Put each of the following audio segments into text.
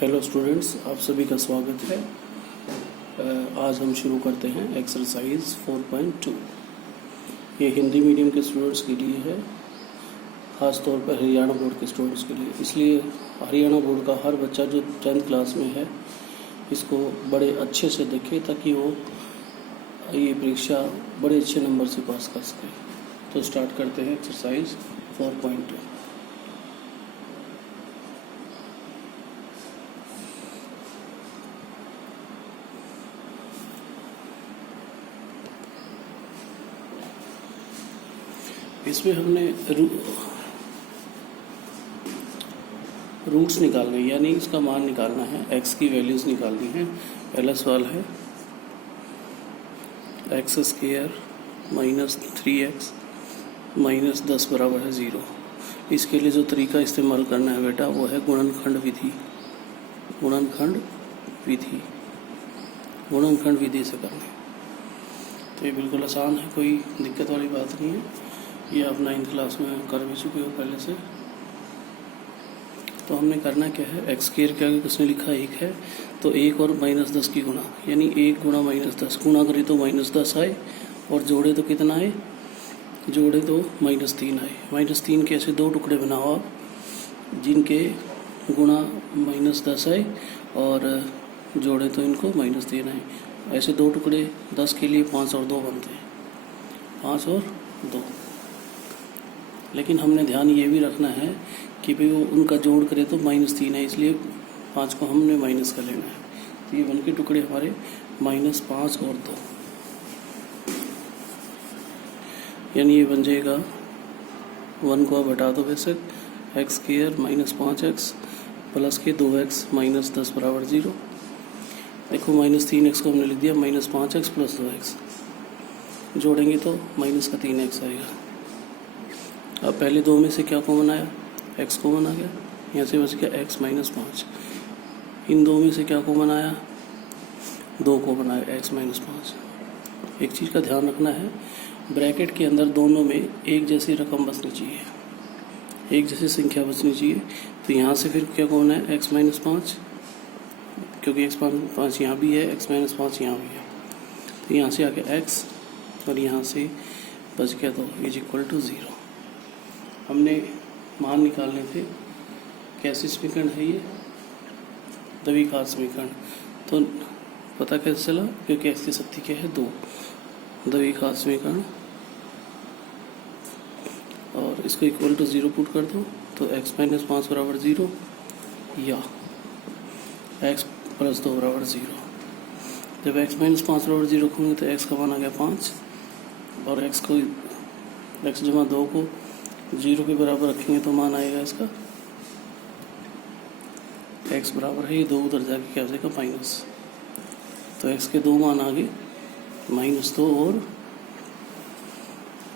Hello students, आप सभी का स्वागत है। आज हम शुरू करते हैं एक्सरसाइज 4.2। ये हिंदी मीडियम के स्टूडेंट्स के लिए है, ख़ास तौर पर हरियाणा बोर्ड के स्टूडेंट्स के लिए। इसलिए हरियाणा बोर्ड का हर बच्चा जो 10th क्लास में है इसको बड़े अच्छे से देखे ताकि वो ये परीक्षा बड़े अच्छे नंबर से पास कर सके। तो स्टार्ट करते हैं एक्सरसाइज 4.2। इसमें हमने रूट्स निकालने यानी इसका मान निकालना है, एक्स की वैल्यूज़ निकालनी है। पहला सवाल है x square minus 3x minus 10 बराबर है 0। इसके लिए जो तरीका इस्तेमाल करना है बेटा वो है गुणनखंड विधि। गुणनखंड विधि से करना है। तो ये बिल्कुल आसान है, कोई दिक्कत वाली बात नहीं है। ये आप 9th क्लास में कर भी चुके हो पहले से। तो हमने करना क्या है, एक्स स्क्वायर के आगे किसने लिखा 1 है तो 1 और माइनस 10 की गुणा, यानी 1 गुणा माइनस 10 गुणा करें तो माइनस 10 आए और जोड़े तो कितना आए, जोड़े तो माइनस 3 आए। माइनस 3 के ऐसे दो टुकड़े बनाओ आप जिनके गुणा माइनस 10 आए और जोड़े तो इनको माइनस 3 आए। ऐसे दो टुकड़े 10 के लिए 5 और 2 बनते हैं, 5 और 2। लेकिन हमने ध्यान ये भी रखना है कि भाई वो उनका जोड़ करे तो माइनस 3 है, इसलिए 5 को हमने माइनस कर लेना है। तो ये बन के टुकड़े हमारे माइनस 5 और 2, यानी ये बन जाएगा 1 को आप हटा दो वैसे, x square minus 5x plus के 2x माइनस 10 बराबर 0। देखो माइनस 3x को हमने लिख दिया माइनस 5x प्लस 2x, जोड़ेंगे तो माइनस का 3x आएगा। अब पहले दो में से क्या कॉमन आया, x कॉमन आ गया, यहाँ से बच गया x माइनस 5। इन दो में से क्या कॉमन आया, 2 कॉमन आया, x माइनस 5। एक चीज़ का ध्यान रखना है, ब्रैकेट के अंदर दोनों में एक जैसी रकम बचनी चाहिए, एक जैसी संख्या बचनी चाहिए। तो यहाँ से फिर क्या कॉमन है, x माइनस 5, क्योंकि x माइनस 5 यहाँ भी है, x माइनस 5 यहाँ भी है। तो यहाँ से आ गया x और यहाँ से बच गया तो इज इक्वल टू 0। हमने मान निकालने थे, कैसे समीकरण है ये, द्विघात समीकरण। तो पता कैसे चला, क्योंकि x की शक्ति क्या है 2, द्विघात समीकरण। और इसको इक्वल टू 0 पुट कर दो तो x माइनस 5 बराबर 0 या x प्लस 2 बराबर 0। जब x माइनस 5 बराबर 0 रखोगे तो x का मान आ गया 5 और x जमा 2 को 0 के बराबर रखेंगे तो मान आएगा इसका x बराबर है, ये 2 उधर जाके क्या हो जाएगा माइनस। तो x के 2 मान आ गए माइनस 2 और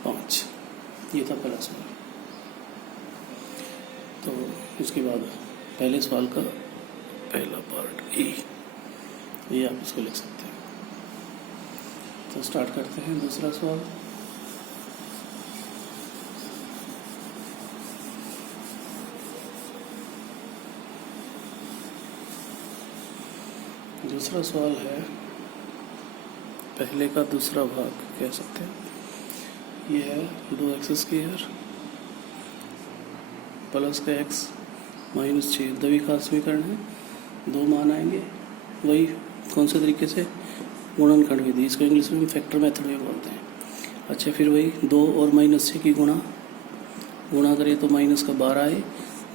5। ये था पहला सवाल। तो इसके बाद पहले सवाल का पहला पार्ट ये आप इसको लिख सकते हैं। तो स्टार्ट करते हैं दूसरा सवाल। दूसरा सवाल है पहले का दूसरा भाग कह सकते हैं। ये है 2x स्क्वायर प्लस का x माइनस 6, द्विघात समीकरण है। 2 मान आएंगे, वही कौन से तरीके से, गुणनखंड विधि, इसको इंग्लिश में फैक्टर मेथड में बोलते हैं। अच्छा, फिर वही 2 और माइनस 6 की गुणा करें तो माइनस का 12 आए,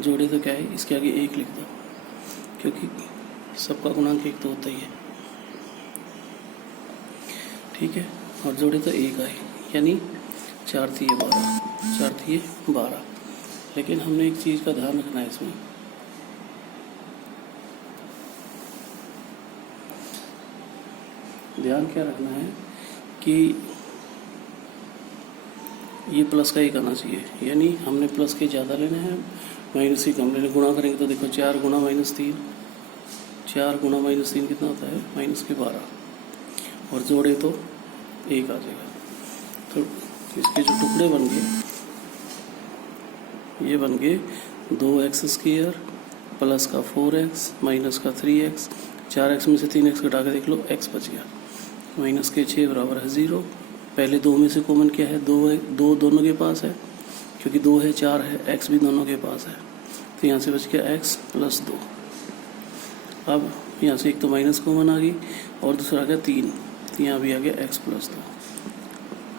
जोड़े तो क्या है, इसके आगे 1 लिख दो, क्योंकि सबका गुणांक 1 तो होता ही है, ठीक है। और जोड़े तो 1 आए, यानी 4 थी 12। लेकिन हमने एक चीज़ का ध्यान रखना है इसमें, ध्यान क्या रखना है कि ये प्लस का ही करना चाहिए, यानी हमने प्लस के ज़्यादा लेना है, माइनस ही कम लेना। गुणा करेंगे तो देखो 4 गुणा माइनस 3, 4 गुणा माइनस 3 कितना होता है, माइनस के 12, और जोड़े तो 1 आ जाएगा। तो इसके जो टुकड़े बन गए, ये बन गए 2x स्क्वायर प्लस का 4x माइनस का 3x, 4x में से 3x घटा के देख लो x बच गया, माइनस के 6 बराबर है 0। पहले 2 में से कॉमन क्या है, 2 है, 2 दोनों के पास है क्योंकि 2 है 4 है, x भी दोनों के पास है, तो यहाँ से बच गया x प्लस 2। अब यहाँ से एक तो माइनस कॉमन आ गई और दूसरा आ गया 3, तो यहाँ भी आ गया x प्लस 2।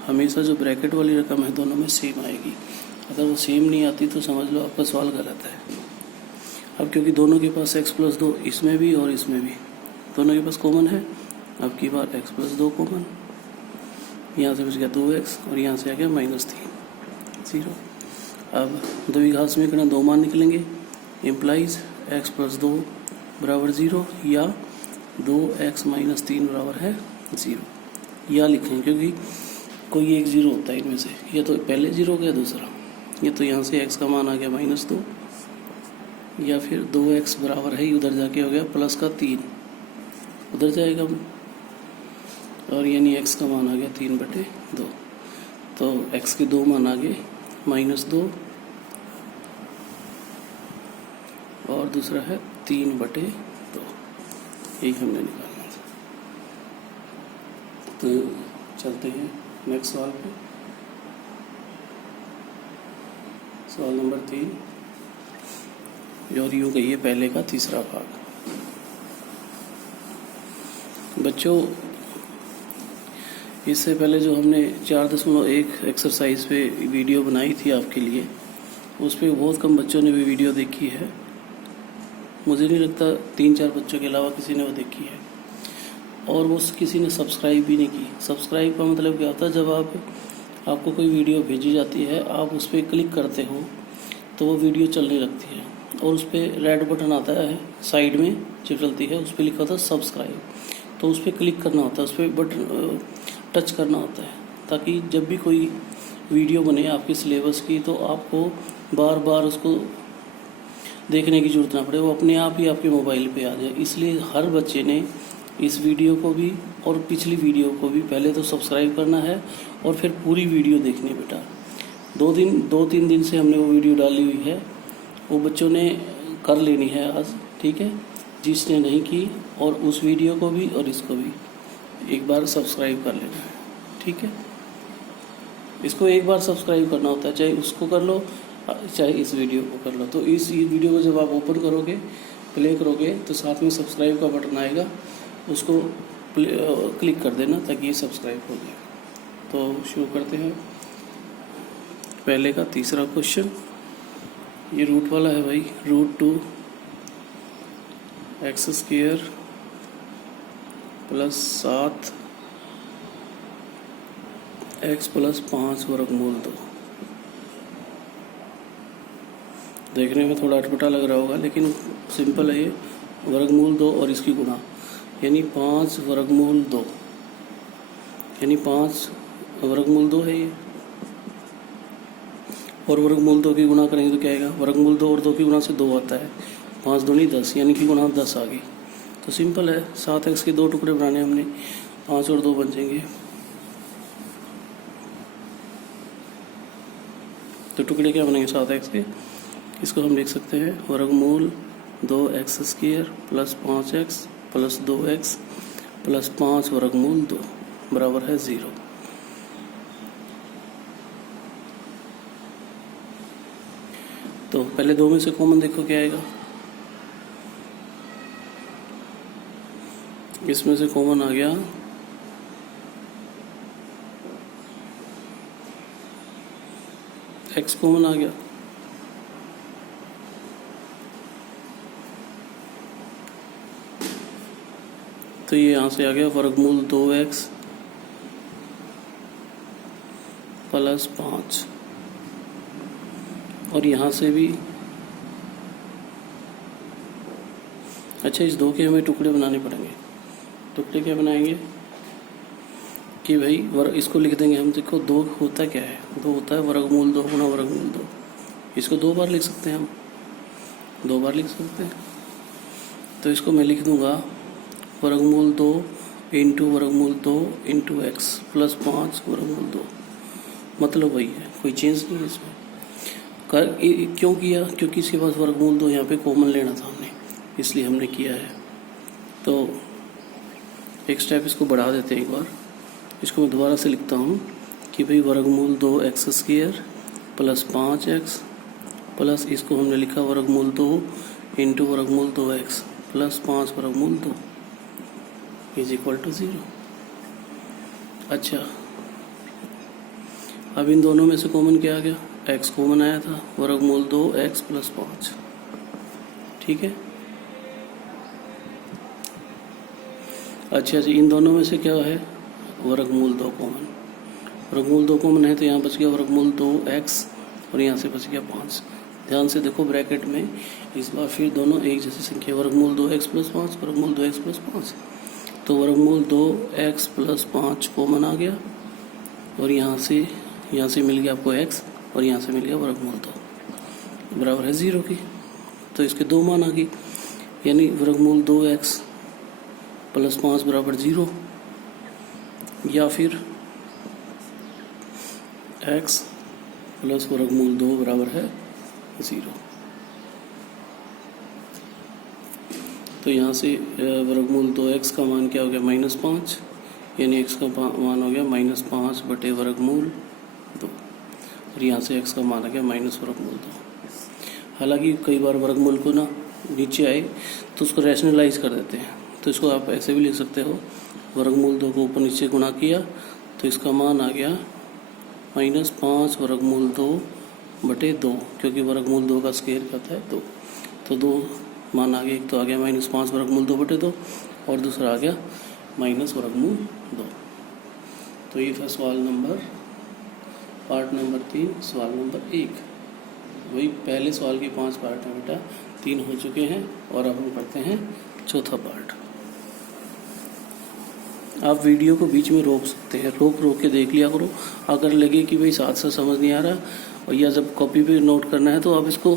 हमेशा जो ब्रैकेट वाली रकम है दोनों में सेम आएगी, अगर वो सेम नहीं आती तो समझ लो आपका सवाल गलत है। अब क्योंकि दोनों के पास x प्लस 2, इसमें भी और इसमें भी दोनों के पास कॉमन है, अब की बार x प्लस 2 कॉमन, यहाँ से बच गया 2x और यहाँ से आ गया -3 0। अब द्विघात समीकरण 2 मान निकलेंगे, इम्प्लाइज x प्लस 2 बराबर 0 या 2x माइनस 3 बराबर है 0, या लिखें क्योंकि कोई एक 0 होता है इनमें से, ये तो पहले 0 हो गया, दूसरा ये तो यहाँ से x का मान आ गया -2, या फिर 2x बराबर है, उधर जाके हो गया प्लस का 3, उधर जाएगा और यानी x का मान आ गया 3/2, तो x के 2 मान आ गए -2 और दूसरा है 3/2, यही हमने निकालना था। तो चलते हैं नेक्स्ट सवाल पे। सवाल नंबर 3, और यूँ कहिए पहले का तीसरा भाग। बच्चों इससे पहले जो हमने 4.1 एक्सरसाइज पे वीडियो बनाई थी आपके लिए, उस पर बहुत कम बच्चों ने भी वीडियो देखी है, मुझे नहीं लगता 3-4 बच्चों के अलावा किसी ने वो देखी है, और वो किसी ने सब्सक्राइब भी नहीं की। सब्सक्राइब का मतलब क्या होता है, जब आपको कोई वीडियो भेजी जाती है, आप उस पर क्लिक करते हो तो वो वीडियो चलने लगती है और उस पर रेड बटन आता है साइड में जो चलती है, उस पर लिखा होता है सब्सक्राइब, तो उस पर क्लिक करना होता है, उस पर बटन टच करना होता है, ताकि जब भी कोई वीडियो बने आपके सिलेबस की तो आपको बार बार उसको देखने की ज़रूरत ना पड़े, वो अपने आप ही आपके मोबाइल पे आ जाए। इसलिए हर बच्चे ने इस वीडियो को भी और पिछली वीडियो को भी पहले तो सब्सक्राइब करना है और फिर पूरी वीडियो देखनी बेटा। 2-3 दिन से हमने वो वीडियो डाली हुई है, वो बच्चों ने कर लेनी है आज, ठीक है। जिसने नहीं की और उस वीडियो को भी और इसको भी एक बार सब्सक्राइब कर लेना है, ठीक है। इसको एक बार सब्सक्राइब करना होता है, चाहे उसको कर लो चाहे इस वीडियो को कर लो। तो इस वीडियो को जब आप ओपन करोगे, प्ले करोगे, तो साथ में सब्सक्राइब का बटन आएगा, उसको क्लिक कर देना ताकि ये सब्सक्राइब हो जाए। तो शुरू करते हैं पहले का तीसरा क्वेश्चन। ये रूट वाला है भाई, √2 x² प्लस 7 x प्लस 5 वर्गमूल 2। देखने में थोड़ा अटपटा लग रहा होगा, लेकिन सिंपल है ये। वर्गमूल 2 और इसकी गुणा, यानी 5 वर्गमूल 2, यानी 5 वर्गमूल 2 है ये, और वर्गमूल 2 की गुणा करेंगे तो क्या आएगा, वर्गमूल 2 और 2 की गुणा से 2 आता है, 5 दूनी 10, यानी कि गुणा 10 आ गई। तो सिंपल है, 7x के 2 टुकड़े बनाने हमने, 5 और 2 बन जाएंगे, तो टुकड़े क्या बनेंगे 7x के। इसको हम लिख सकते हैं वर्गमूल 2x² plus 5x plus 2x plus 5 वर्गमूल 2 बराबर है 0। तो पहले 2 में से कॉमन देखो क्या आएगा, इसमें से कॉमन आ गया x कॉमन आ गया, तो ये यहाँ से आ गया वर्गमूल 2x प्लस 5, और यहाँ से भी अच्छा, इस 2 के हमें टुकड़े बनाने पड़ेंगे। टुकड़े क्या बनाएंगे कि भाई इसको लिख देंगे हम, देखो 2 होता क्या है, 2 होता है वर्गमूल 2 गुना वर्गमूल 2, इसको 2 बार लिख सकते हैं हम, 2 बार लिख सकते हैं। तो इसको मैं लिख दूंगा वर्गमूल 2 इंटू वर्गमूल 2 इंटू x प्लस 5 वर्गमूल 2, मतलब वही है, कोई चेंज नहीं है इसमें। क्यों किया? क्योंकि इसके पास वर्गमूल 2 यहाँ पे कॉमन लेना था हमने, इसलिए हमने किया है। तो एक स्टेप इसको बढ़ा देते हैं एक बार। इसको मैं दोबारा से लिखता हूँ कि भाई वर्गमूल 2x² प्लस 5x प्लस इसको हमने लिखा वर्गमूल 2 इंटू वर्गमूल 2x प्लस 5 वर्गमूल 2 इज इक्वल टू 0। अच्छा, अब इन दोनों में से कॉमन क्या आ गया? x कॉमन आया था, वर्गमूल 2x प्लस 5। ठीक है। अच्छा जी, इन दोनों में से क्या है? वर्गमूल 2 कॉमन। वर्गमूल 2 कॉमन है तो यहाँ बच गया वर्गमूल 2x और यहाँ से बच गया 5। ध्यान से देखो ब्रैकेट में, इस बार फिर दोनों एक जैसी संख्या, वर्गमूल 2x प्लस 5, वर्गमूल 2x प्लस 5। तो वर्गमूल 2x प्लस 5 कॉमन आ गया और यहाँ से मिल गया आपको x और यहाँ से मिल गया वर्गमूल 2 बराबर है 0 की। तो इसके दो मान आ गई, यानी वर्गमूल 2x प्लस 5 बराबर 0 या फिर x प्लस वर्गमूल 2 बराबर है 0। तो यहाँ से वर्गमूल 2x का मान क्या हो गया? -5, यानी x का मान हो गया -5 बटे वर्गमूल 2 और यहाँ से x का मान आ गया माइनस वर्गमूल 2। हालांकि कई बार वर्गमूल को ना नीचे आए तो उसको रैशनलाइज कर देते हैं, तो इसको आप ऐसे भी लिख सकते हो, वर्गमूल 2 को ऊपर नीचे गुणा किया तो इसका मान आ गया -5 वर्गमूल 2 बटे 2, क्योंकि वर्गमूल 2 का स्क्वायर क्या होता है 2। तो 2 मान आ गया, एक तो आ गया -5 वर्गमूल 2 बटे 2 और दूसरा आ गया माइनस वर्गमूल 2। तो ये था सवाल नंबर पार्ट नंबर 3, सवाल नंबर 1। वही पहले सवाल के 5 पार्ट हैं बेटा, 3 हो चुके हैं और अब हम करते हैं चौथा पार्ट। आप वीडियो को बीच में रोक सकते हैं, रोक के देख लिया करो। अगर लगे कि भाई साथ से समझ नहीं आ रहा और या जब कॉपी पे नोट करना है तो आप इसको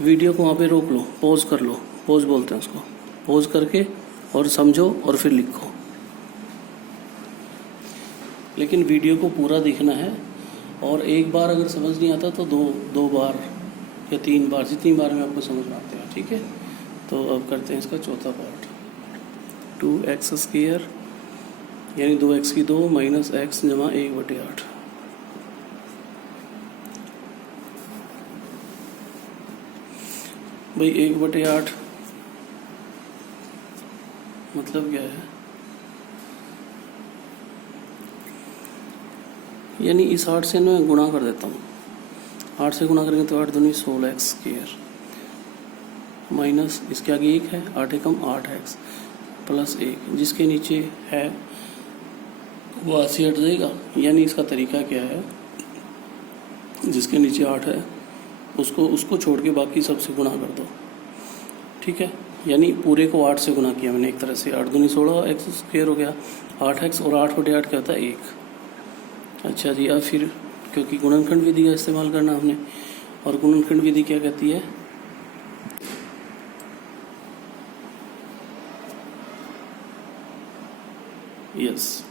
वीडियो को वहाँ पे रोक लो, पॉज कर लो, पॉज बोलते हैं उसको, पॉज करके और समझो और फिर लिखो। लेकिन वीडियो को पूरा देखना है और एक बार अगर समझ नहीं आता तो दो बार या 3 बार, जितनी बार में आपको समझ में आते हैं। ठीक है। तो अब करते हैं इसका चौथा पार्ट। 2x² यानी 2x की 2 माइनस x जमा 1/8। भाई 1/8 मतलब क्या है? यानी इस 8 से मैं गुणा कर देता हूँ, 8 से गुणा करेंगे तो 8 दूनी 16x² माइनस इसके आगे 1 है, 8 एकम 8x प्लस 1, जिसके नीचे है वो 80 हट जाएगा। यानी इसका तरीका क्या है, जिसके नीचे 8 है उसको छोड़ के बाकी सबसे गुणा कर दो। ठीक है। यानी पूरे को 8 से गुणा किया मैंने एक तरह से, 8 दूनी 16x² हो गया 8x और 8/8 क्या होता है 1। अच्छा जी, अब फिर क्योंकि गुणनखंड विधि का इस्तेमाल करना हमने, और गुणनखंड विधि क्या कहती है? यस,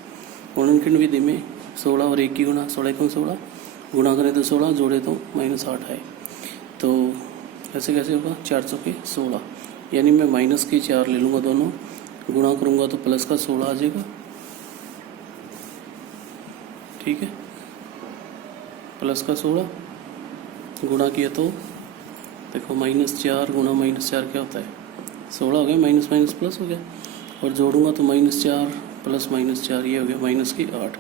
गुणनखंड विधि में 16 और 1 की गुणा, 16 एकम 16 गुणा करें तो 16, जोड़े तो -8 है। तो ऐसे कैसे होगा? 4 चौके 16, यानी मैं माइनस के 4 ले लूँगा, दोनों गुणा करूँगा तो प्लस का 16 आ जाएगा। ठीक है, प्लस का 16 गुणा किया तो देखो -4 गुणा -4 क्या होता है? 16 हो गया, माइनस माइनस प्लस हो गया, और जोड़ूंगा तो -4 प्लस -4 ये हो गया -8।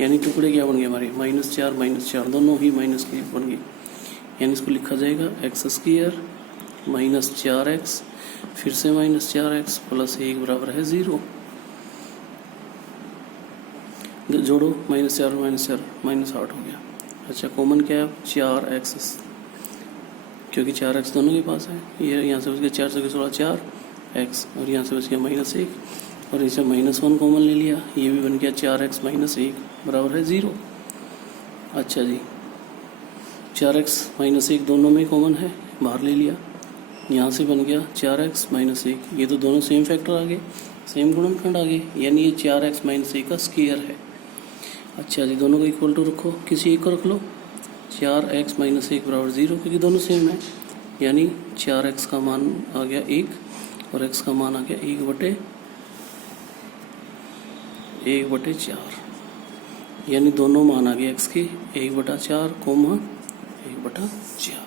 यानी टुकड़े क्या बन गए हमारे? -4 दोनों ही माइनस के बन गए। यानी इसको लिखा जाएगा x² माइनस 4x फिर से -4x प्लस 1 बराबर है 0। जोड़ो -4 -8 हो गया। अच्छा, कॉमन क्या है? 4x, क्योंकि 4x दोनों के पास है। ये यहाँ से बच गया 4 से 16 4x और यहाँ से बच गया -1 और इसे -1 कॉमन ले लिया, ये भी बन गया 4x - 1 बराबर है 0। अच्छा जी, 4x - 1 दोनों में कॉमन है, बाहर ले लिया, यहाँ से बन गया 4x - 1। ये तो दोनों सेम फैक्टर आ गए, सेम गुणनखंड आ गए, यानी ये 4x - 1 का स्क्वायर है। अच्छा जी, दोनों को इक्वल टू रखो, किसी एक को रख लो। 4x माइनस 1 बराबर 0, क्योंकि दोनों सेम है, यानी 4x का मान आ गया 1 और x का मान आ गया 1/4, यानी दोनों मान आ गए x के 1/4, 1/4।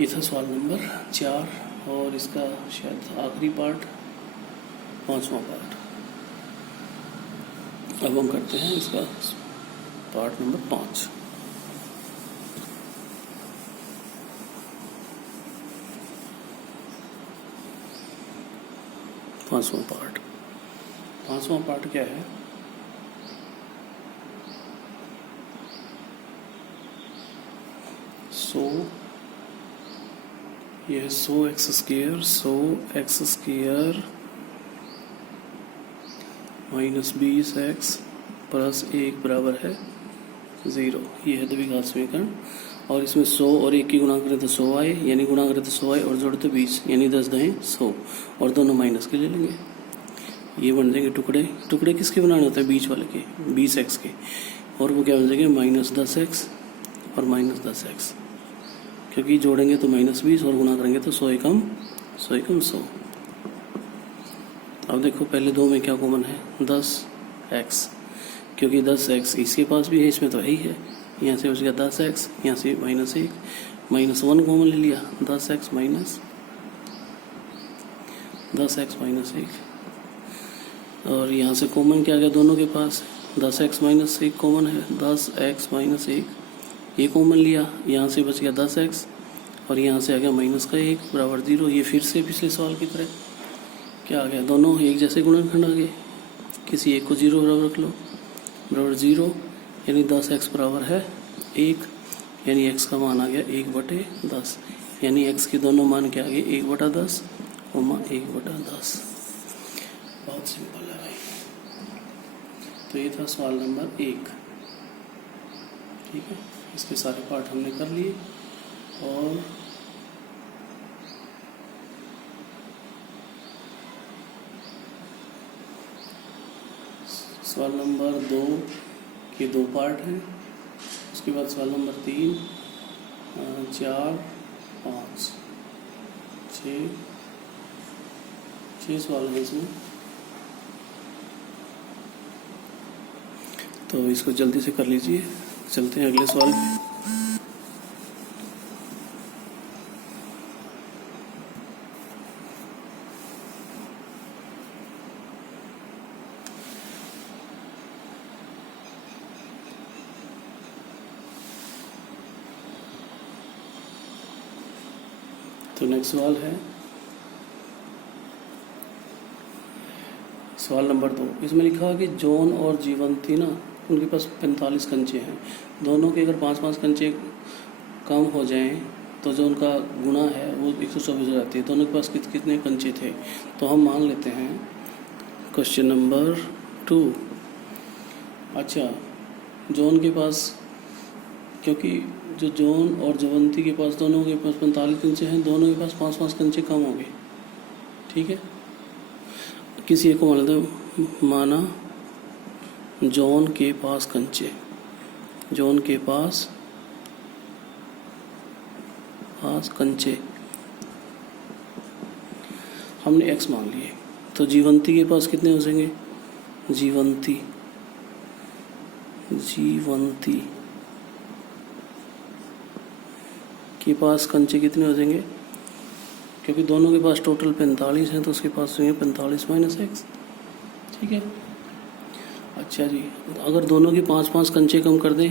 ये था सवाल नंबर 4, और इसका शायद आखिरी पार्ट, 5वां पार्ट। अब हम करते हैं इसका पार्ट नंबर 5। पांचवा पार्ट क्या है? यह है 100x² माइनस 20x प्लस 1 बराबर है 0। ये है द्विघात समीकरण, और इसमें 100 और 1 की गुणा करें तो 100 आए, यानी गुणा करें तो 100 आए, और जोड़े तो 20, यानी 10 10 100, और दोनों माइनस के ले लेंगे। ये बन जाएंगे टुकड़े किसके बनाने होते हैं? बीच वाले के, 20x के, और वो क्या बन जाएंगे? -10x और -10x, क्योंकि जोड़ेंगे तो -20 और गुणा करेंगे तो 100 एकम 100। अब देखो पहले दो में क्या कॉमन है? 10x, क्योंकि 10x इसके पास भी है, इसमें तो है ही है, यहाँ से बच गया 10x, यहाँ से -1 -1 कॉमन ले लिया, 10x माइनस 1, और यहाँ से कॉमन क्या आ गया? दोनों के पास 10x माइनस 1 कॉमन है, 10x माइनस 1 ये कॉमन लिया, यहाँ से बच गया 10x, और यहाँ से आ गया -1 बराबर 0। ये फिर से पिछले सवाल की तरह क्या आ गया? दोनों एक जैसे गुणनखंड आ गए, किसी एक को 0 बराबर रख लो, बराबर 0, यानी 10x बराबर है 1, यानी x का मान आ गया 1/10, यानी x के दोनों मान क्या आ गए? 1/10 और 1/10। बहुत सिंपल है भाई। तो ये था सवाल नंबर 1। ठीक है, इसके सारे पार्ट हमने कर लिए, और सवाल नंबर 2 के 2 पार्ट हैं, उसके बाद सवाल नंबर 3, 4, 5, 6 सवाल हैं इसमें। तो इसको जल्दी से कर लीजिए, चलते हैं अगले सवाल पे। तो नेक्स्ट सवाल है सवाल नंबर 2। इसमें लिखा कि जॉन और जीवंती ना, उनके पास 45 कंचे हैं। दोनों के अगर 5-5 कंचे कम हो जाएं तो जो उनका गुणा है वो 124 हो जाती है। दोनों के पास कितने कंचे थे? तो हम मान लेते हैं क्वेश्चन नंबर 2। अच्छा, जॉन के पास, क्योंकि जो जॉन और जवंती के पास दोनों के पास 45 कंचे हैं, दोनों के पास 5-5 कंचे कम हो गए। ठीक है, किसी एक को मान लेते, माना जॉन के पास कंचे, जॉन के पास कंचे हमने x मान लिए, तो जीवंती के पास कितने हो जाएंगे? जीवंती के पास कंचे कितने हो जाएंगे? क्योंकि दोनों के पास टोटल 45 हैं, तो उसके पास होंगे 45 - x। ठीक है। अच्छा जी, अगर दोनों के 5-5 कंचे कम कर दें,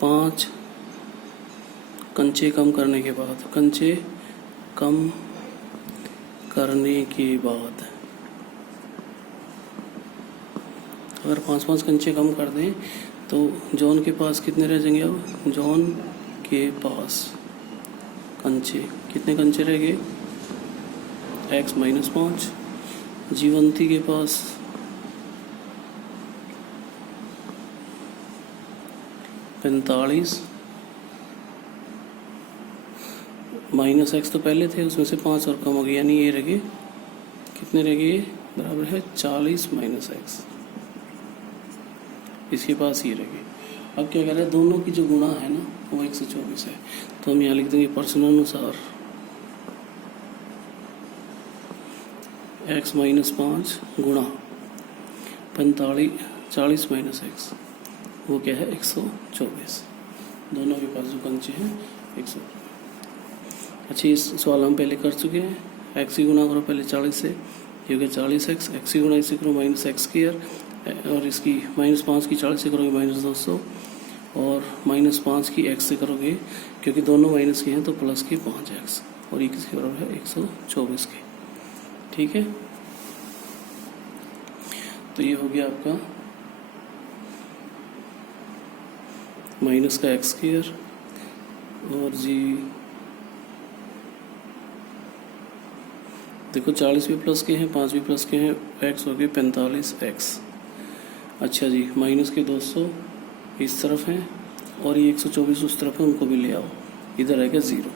5 कंचे कम करने के बाद, अगर 5-5 कंचे कम कर दें तो जॉन के पास कितने रह जाएंगे? अब जॉन के पास कंचे, कितने कंचे रह गए? x - 5। जीवंती के पास -x तो पहले थे, उसमें से 5 और कम हो गए, यानी ये रह गए, कितने रह गए? बराबर है 40 - x। इसके पास ये रह गए, अब क्या कह रहे हैं, दोनों की जो गुणा है ना वो 124 है, तो हम यहाँ लिख देंगे प्रश्नानुसार x माइनस 5 गुणा 40 माइनस एक्स, वो क्या है 124। दोनों के पास जो कंचे हैं 100। अच्छा, इस सवाल हम पहले कर चुके हैं। एक्स की गुणा करो पहले 40 से, ये हो गया 40x, एक्स की गुणा इससे करो माइनस एक्स स्क्वायर, और इसकी -5 की 40 से करोगे -200, और -5 की x से करोगे, क्योंकि दोनों माइनस के हैं तो प्लस के 5x, और ये किसके बराबर है 124 के। ठीक है, तो ये हो गया आपका माइनस का एक्स स्क्वायर, और जी देखो 40 भी प्लस के हैं, 5 भी प्लस के हैं, एक्स हो गए 45x। अच्छा जी, माइनस के 200 इस तरफ हैं और ये 124 उस तरफ है, उनको भी ले आओ, इधर आएगा 0।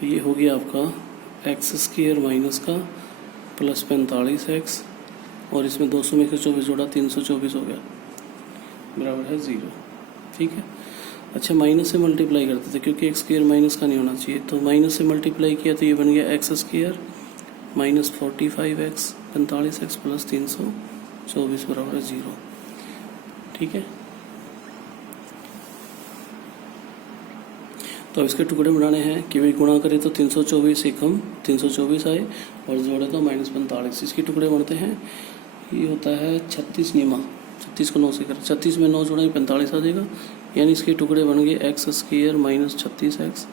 तो ये हो गया आपका एक्स स्क्वायर माइनस का प्लस 45x, और इसमें 200 में 124 जोड़ा 324 हो गया, बराबर है 0। ठीक है। अच्छा, माइनस से मल्टीप्लाई करते थे क्योंकि एक्स स्क्वायर माइनस का नहीं होना चाहिए, तो माइनस से मल्टीप्लाई किया तो ये बन गया x square minus 45x plus 324 बराबर है 0। ठीक है, तो अब इसके टुकड़े बनाने हैं कि भाई गुणा करें तो 324 एकम 324 आए, और जोड़े तो -45। इसके टुकड़े बनते हैं, ये होता है 36 निमा, 36 को 9 से करें, 36 में 9 जोड़ेंगे 45 आ जाएगा, यानी इसके टुकड़े बन गए x square minus 36x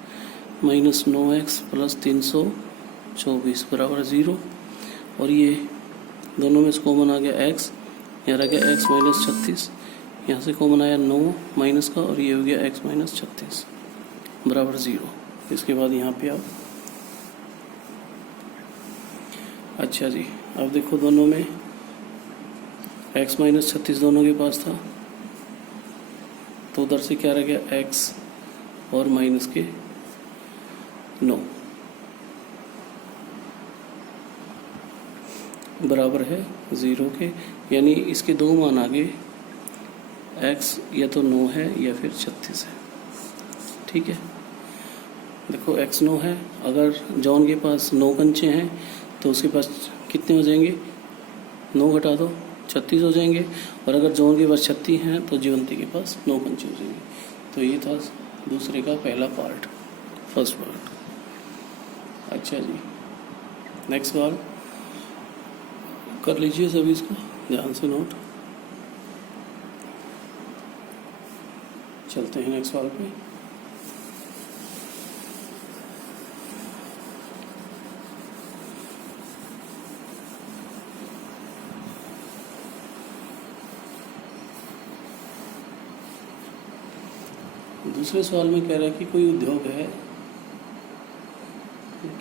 minus 9x plus 324 बराबर 0। और ये दोनों में से कॉमन आ गया x, यहाँ रह गया x माइनस 36, यहाँ से कॉमन आया 9 माइनस का, और ये हो गया x माइनस 36 बराबर 0। इसके बाद यहाँ पे आप, अच्छा जी, अब देखो दोनों में x माइनस 36 दोनों के पास था, तो उधर से क्या रह गया x और माइनस के 9 बराबर है 0 के, यानी इसके दो मान आगे, x या तो 9 है या फिर 36 है। ठीक है, देखो x 9 है, अगर जॉन के पास 9 कंचे हैं तो उसके पास कितने हो जाएंगे, 9 घटा दो 36 हो जाएंगे, और अगर जॉन के पास 36 हैं तो जीवंती के पास 9 कंचे हो जाएंगे। तो ये था दूसरे का पहला पार्ट, फर्स्ट पार्ट। अच्छा जी, नेक्स्ट सवाल कर लीजिए सभी, इसको ध्यान से नोट। चलते हैं नेक्स्ट सवाल पे। दूसरे सवाल में कह रहा है कि कोई उद्योग है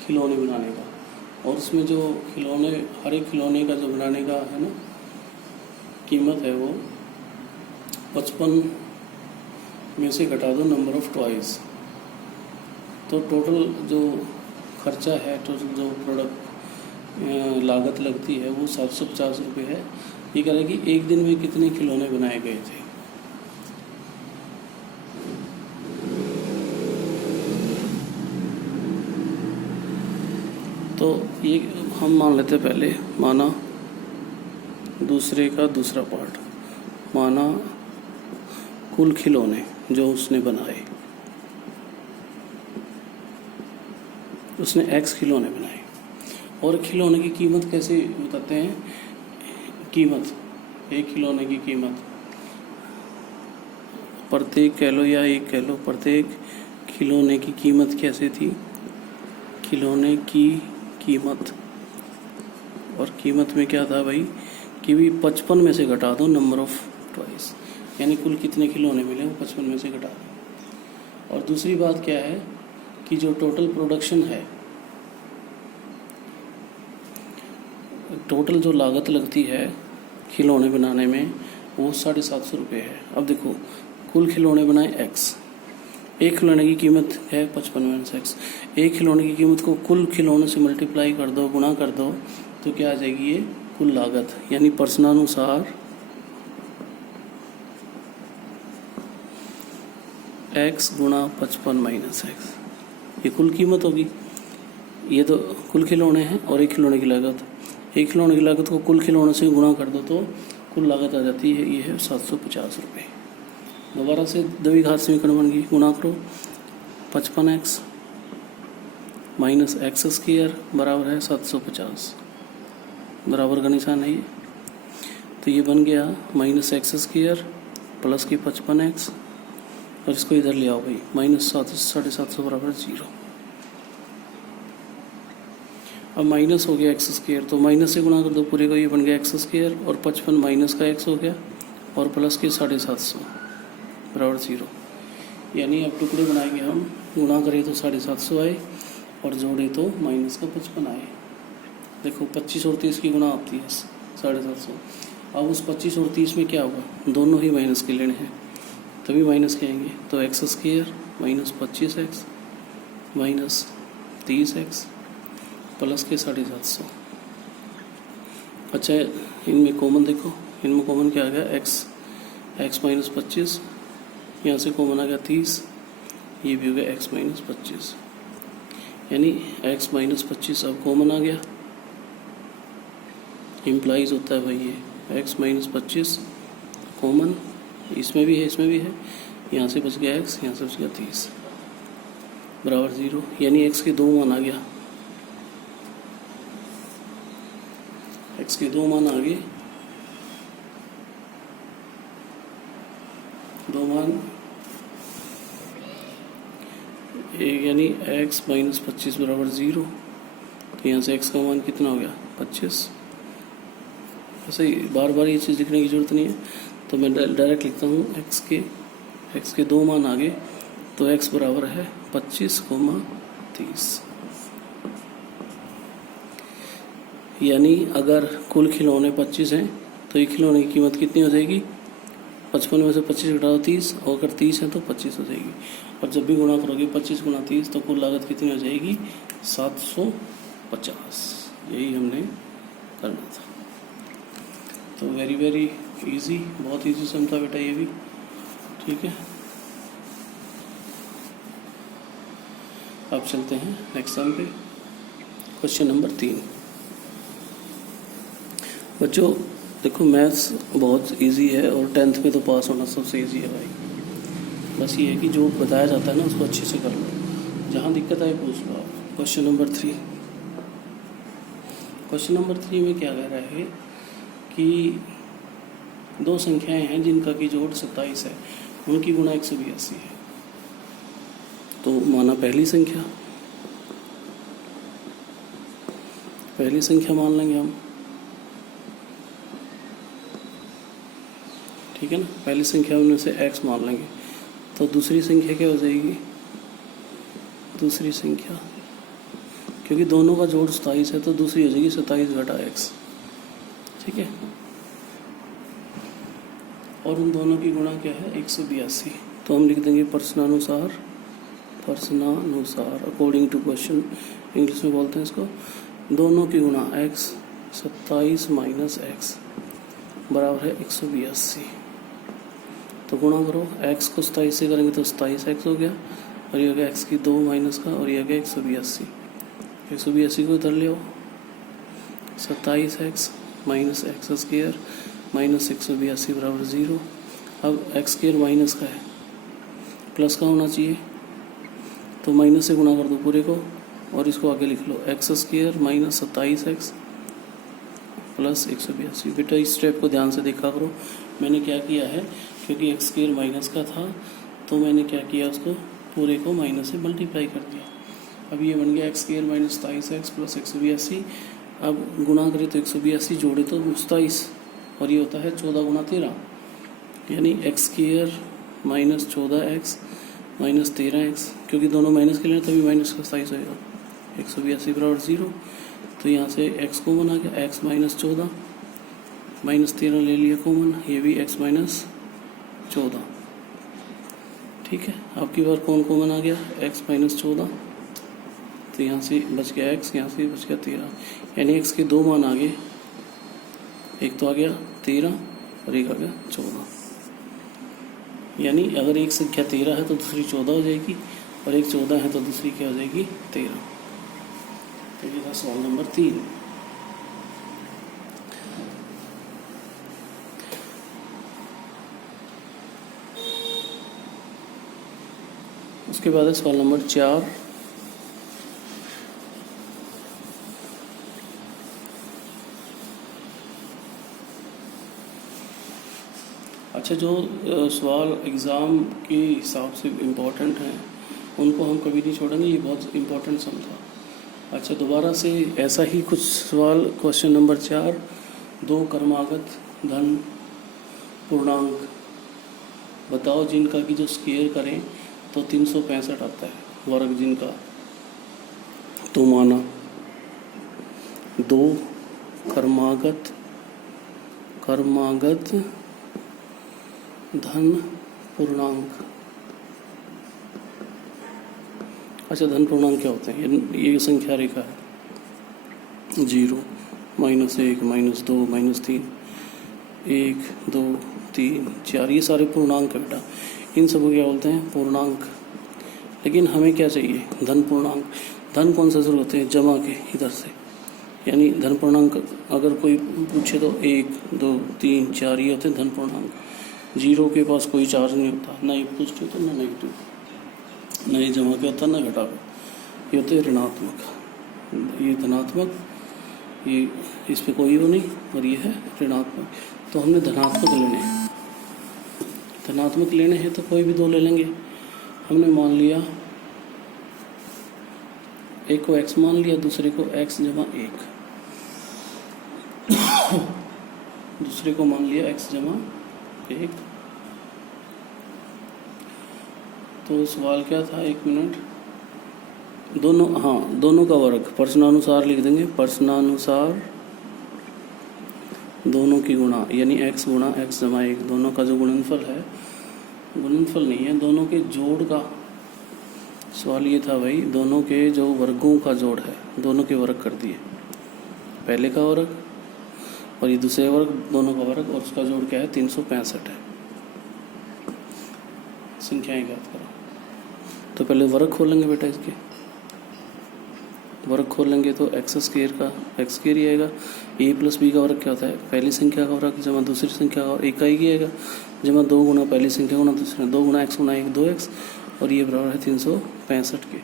खिलौने बनाने का, और उसमें जो खिलौने, हर एक खिलौने का जो बनाने का है ना कीमत है, वो 55 में से घटा दो नंबर ऑफ टॉयज, तो टोटल जो खर्चा है, टोटल जो प्रोडक्ट लागत लगती है वो 750 रुपये है। ये कह रहा है कि एक दिन में कितने खिलौने बनाए गए थे। तो ये हम मान लेते पहले, माना दूसरे का दूसरा पार्ट, माना कुल खिलौने जो उसने बनाए, उसने x खिलौने बनाए, और खिलौने की कीमत कैसे बताते हैं, कीमत, एक खिलौने की कीमत प्रत्येक कह लो या एक कह लो, प्रत्येक खिलौने की कीमत कैसे थी, खिलौने की कीमत, और कीमत में क्या था भाई कि भी 55 में से घटा दो नंबर ऑफ टॉयज, यानी कुल कितने खिलौने मिले वो 55 में से घटा दो। और दूसरी बात क्या है कि जो टोटल प्रोडक्शन है, टोटल जो लागत लगती है खिलौने बनाने में वो 750 रुपये है। अब देखो कुल खिलौने बनाए x, एक खिलौने की कीमत है 55 x, एक खिलौने की कीमत को कुल खिलौनों से मल्टीप्लाई कर दो, गुणा कर दो, तो क्या आ जाएगी ये कुल लागत, यानी प्रश्नानुसार एक्स गुणा 55 माइनस एक्स, ये कुल कीमत होगी। ये तो कुल खिलौने हैं और एक खिलौने की लागत, एक खिलौने की लागत को कुल खिलौने से गुणा कर दो तो कुल लागत आ जाती है, ये है 750 रुपये। दोबारा से द्विघात समीकरण बन गई, गुणा करो 55x माइनस एक्स स्क्वायर बराबर है 750, बराबर का निशान है ये, तो ये बन गया माइनस एक्स स्क्वायर प्लस की 55x, और इसको इधर ले आओ भाई, माइनस 750 बराबर 0। अब माइनस हो गया एक्स स्क्वायर, तो माइनस से गुणा कर दो पूरे को, ये बन गया एक्स स्क्वायर और 55 माइनस का एक्स हो गया और प्लस के 750 बराबर 0। यानी अब टुकड़े बनाएंगे हम, गुणा करें तो 750 आए और जोड़े तो माइनस का 55 आए। देखो 25 और 30 की गुणा आती है 750। अब उस 25 और 30 में क्या होगा, दोनों ही माइनस के लेने हैं तभी माइनस के आएंगे, तो x square minus 25x minus 30x plus के 750। अच्छा इनमें कॉमन देखो, इनमें कॉमन क्या आ गया, एक्स माइनस 25, यहाँ से कॉमन आ गया 30, ये भी हो गया एक्स माइनस 25, यानी एक्स माइनस 25 अब कॉमन आ गया, इम्प्लाइज होता है भाई ये एक्स माइनस 25 कॉमन, इसमें भी है इसमें भी है, यहाँ से बच गया एक्स, यहाँ से बच गया 30 बराबर 0, यानी एक्स के 2 मान आ गया, एक्स के 2 मान आ गए, 2 मान एक, यानी एक्स माइनस 25 बराबर 0, तो यहाँ से एक्स का मान कितना हो गया 25। ऐसे ही बार बार ये चीज़ लिखने की जरूरत नहीं है, तो मैं डायरेक्ट लिखता हूँ एक्स के 2 मान आ गए, तो एक्स बराबर है 25,30। यानी अगर कुल खिलौने 25 हैं तो एक खिलौने की कीमत कितनी हो जाएगी, 55 में से 25 घटा दो 30, और अगर 30 है तो 25 हो जाएगी, और जब भी गुणा करोगे 25 गुणा 30 तो कुल लागत कितनी हो जाएगी 750। यही हमने करना था। तो वेरी इजी, बहुत इजी सम था बेटा ये भी, ठीक है। अब चलते हैं नेक्स्ट सम पे, क्वेश्चन नंबर 3। बच्चों देखो मैथ्स बहुत इजी है और 10th में तो पास होना सबसे इजी है भाई, बस ये है कि जो बताया जाता है ना उसको अच्छे से कर लो, जहाँ दिक्कत आए पूछ लो आप। क्वेश्चन नंबर 3, क्वेश्चन नंबर 3 में क्या कह रहा है कि 2 संख्याएं हैं जिनका की जोड़ 27 है, उनकी गुणा 182 है। तो माना पहली संख्या मान लेंगे हम, ठीक है ना, पहली संख्या में से x मान लेंगे, तो दूसरी संख्या क्या हो जाएगी, दूसरी संख्या क्योंकि दोनों का जोड़ 27 है तो दूसरी हो जाएगी 27 घटा x, ठीक है। और उन दोनों की गुणा क्या है 182, तो हम लिख देंगे प्रश्नानुसार, अकॉर्डिंग टू क्वेश्चन, इंग्लिश में बोलते हैं इसको, दोनों की गुणा x 27 माइनस x बराबर है 182। तो गुणा करो, x को 27 से करेंगे तो 27x हो गया, और ये हो गया x की 2 माइनस का, और ये हो गया 182 को इधर ले आओ, 27x minus x square minus 182 बराबर 0। अब एक्स स्क्वायर माइनस का है, प्लस का होना चाहिए, तो माइनस से गुणा कर दो पूरे को, और इसको आगे लिख लो x square minus 27x plus 182। बेटा इस स्टेप को ध्यान से देखा करो, मैंने क्या किया है, क्योंकि एक्स स्क्वायर माइनस का था तो मैंने क्या किया, उसको पूरे को माइनस से मल्टीप्लाई कर दिया। अब ये बन गया x square minus 27x plus 182। अब गुणा करें तो 182, जोड़े तो 27, और ये होता है 14 गुणा 13, यानी x square minus 14x minus 13x, क्योंकि दोनों माइनस के लिए तभी माइनस का 27 होगा, 182 बराबर 0। तो यहाँ से x कॉमन आ गया, x माइनस 14 माइनस 13 ले लिया कॉमन, ये भी x माइनस 14, ठीक है। आपकी बार कौन कॉमन आ गया, x माइनस 14, तो यहाँ से बच गया x, यहाँ से बच गया 13, यानी x के 2 मान आ गए, एक तो आ गया 13 और एक आ गया 14। यानी अगर एक संख्या 13 है तो दूसरी 14 हो जाएगी, और एक 14 है तो दूसरी क्या हो जाएगी 13। तो ये था सवाल नंबर 3। उसके बाद है सवाल नंबर 4। अच्छा, जो सवाल एग्ज़ाम के हिसाब से इम्पोर्टेंट हैं उनको हम कभी नहीं छोड़ेंगे, ये बहुत इम्पोर्टेंट सम था। अच्छा, दोबारा से ऐसा ही कुछ सवाल, क्वेश्चन नंबर 4, 2 क्रमागत धन पूर्णांक बताओ जिनका कि जो स्क्वायर करें तो 365 आता है, वर्ग जिनका। तो माना 2 क्रमागत धन पूर्णांक। अच्छा, धन पूर्णांक क्या होते हैं? ये संख्या रेखा है, 0, -1, -2, -3, 1, 2, 3, 4, ये सारे पूर्णांक है बेटा। इन सबको क्या बोलते हैं? पूर्णांक। लेकिन हमें क्या चाहिए? धन पूर्णांक। धन कौन सा शुरू होते हैं? जमा के इधर से, यानी धन पूर्णांक अगर कोई पूछे तो 1, 2, 3, 4 ये होते हैं धन पूर्णांक। 0 के पास कोई चार्ज नहीं होता, ना ये पॉजिटिव होता ना नेगेटिव, ना ये जमा के होता ना घटा के। ये होते हैं ऋणात्मक, ये धनात्मक, ये इस पे कोई वो नहीं, और ये है ऋणात्मक। तो हमने धनात्मक लेने हैं। धनात्मक लेने हैं तो कोई भी 2 ले लेंगे। हमने मान लिया एक को x मान लिया, दूसरे को x जमा 1, दूसरे को मान लिया x जमा 1। तो सवाल क्या था? 1 मिनट। दोनों का वर्ग प्रश्नानुसार लिख देंगे। प्रश्नानुसार दोनों की गुणा, यानी x गुणा x जमा 1, दोनों का जो गुणनफल है, गुणनफल नहीं है, दोनों के जोड़ का सवाल ये था भाई। दोनों के जो वर्गों का जोड़ है, दोनों के वर्ग कर दिए। पहले का वर्ग और ये दूसरे वर्ग, दोनों का वर्ग, और उसका जोड़ क्या है? 365 है। संख्याएं ज्ञात करो। तो पहले वर्ग खोलेंगे बेटा, इसके वर्ग खोलेंगे तो एक्स स्क्वायर का एक्स स्क्वायर ही आएगा। ए प्लस बी का वर्ग क्या होता है? पहली संख्या का वर्ग जमा दूसरी संख्या का, एक का ही आएगा, जमा 2 गुना पहली संख्या गुना दूसरी, 2 गुना एक्स गुना 1, 2x, और ये बराबर है 365 के।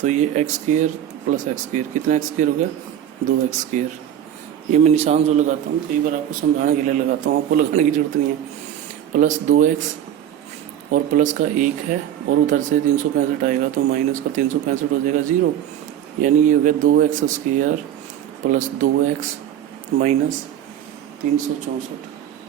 तो ये x square plus x square, कितना एक्स स्क्वायर हो गया? 2x square. ये मैं निशान जो लगाता हूँ कई बार आपको समझाने के लिए लगाता हूँ, आपको लगाने की जरूरत नहीं है। प्लस 2x और प्लस का 1 है, और उधर से 365 आएगा तो माइनस का 365 हो जाएगा 0, यानी ये हो गया 2x square plus 2x minus 364।